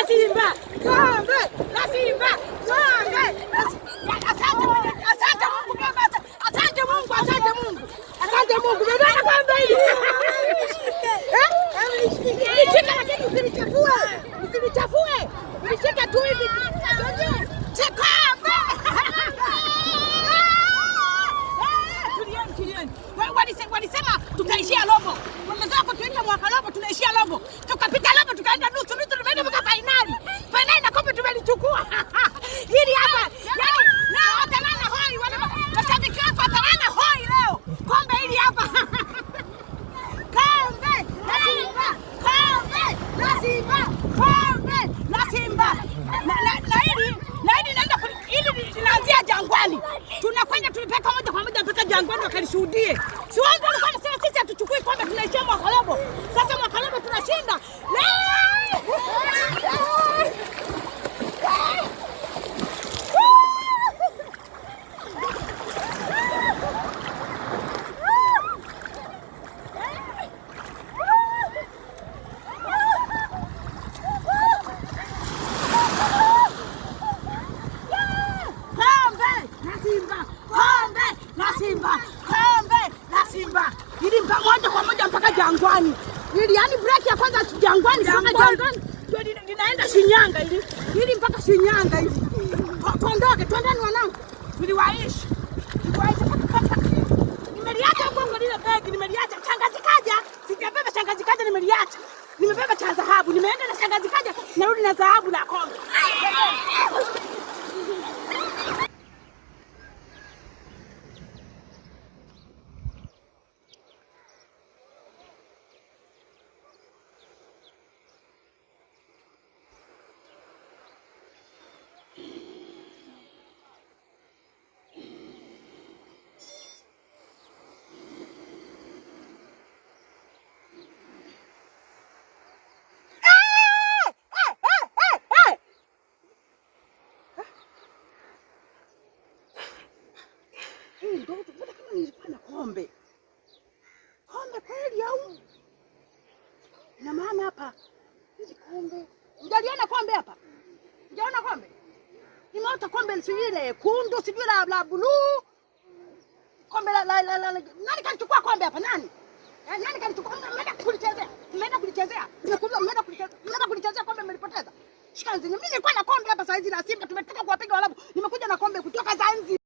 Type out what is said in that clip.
la Simba, kombe la Simba, kombe. Asante Mungu baba, asante Mungu, asante Mungu, asante Mungu. Baba kombe hili. Nishika lakini usinichafue, usinichafue. Nishika tu hivi. Kombe. Tulieni. Walisema tutaishia robo. Wamezaa kutuita mwaka robo, tunaishia robo. Tukapita robo tukaenda nusu, tumeenda mpaka finali. Finali na kombe tumelichukua. Hili hapa. Yaani na watalala hoi, mashabiki wako watalala hoi leo. Kombe hili hapa. Kombe la Simba. Kombe la Simba. Kombe la Simba. Hili linaanzia Jangwani. Tunakwenda tulipeka moja kwa moja mpaka Jangwani wakalishuhudie. Si wao walikuwa wanasema sisi hatuchukui kombe tunaishia mwaka robo. Sasa mwaka robo tunashinda. Simba. Hili moja kwa moja mpaka Jangwani. Hili yani break ya kwanza Jangwani mpaka Jangwani. Ndio linaenda Shinyanga hili. Hili mpaka Shinyanga hili. Tuondoke, twendeni wanangu. Tuliwaishi. Nimeliacha huko lile begi, nimeliacha. Shangazi kaja. Sijabeba shangazi kaja, nimeliacha. Nimebeba cha dhahabu. Nimeenda na shangazi kaja, narudi na dhahabu na kombe. Mbona kama nilikuwa na kombe kweli au? Ina maana hapa hizi kombe. Unaliona kombe hapa? Unaona kombe? Nimeota kombe lile kundu, sijui la blue. Kombe la nani kanichukua kombe hapa nani? Nani kanichukua? Mmeenda kulichezea. Nimekuja mmeenda kulichezea kombe mmelipoteza. Shikanzi, mimi nilikuwa na kombe hapa saa hizi la Simba tumetoka kuwapiga Waarabu. Nimekuja na kombe kutoka Zanzibar.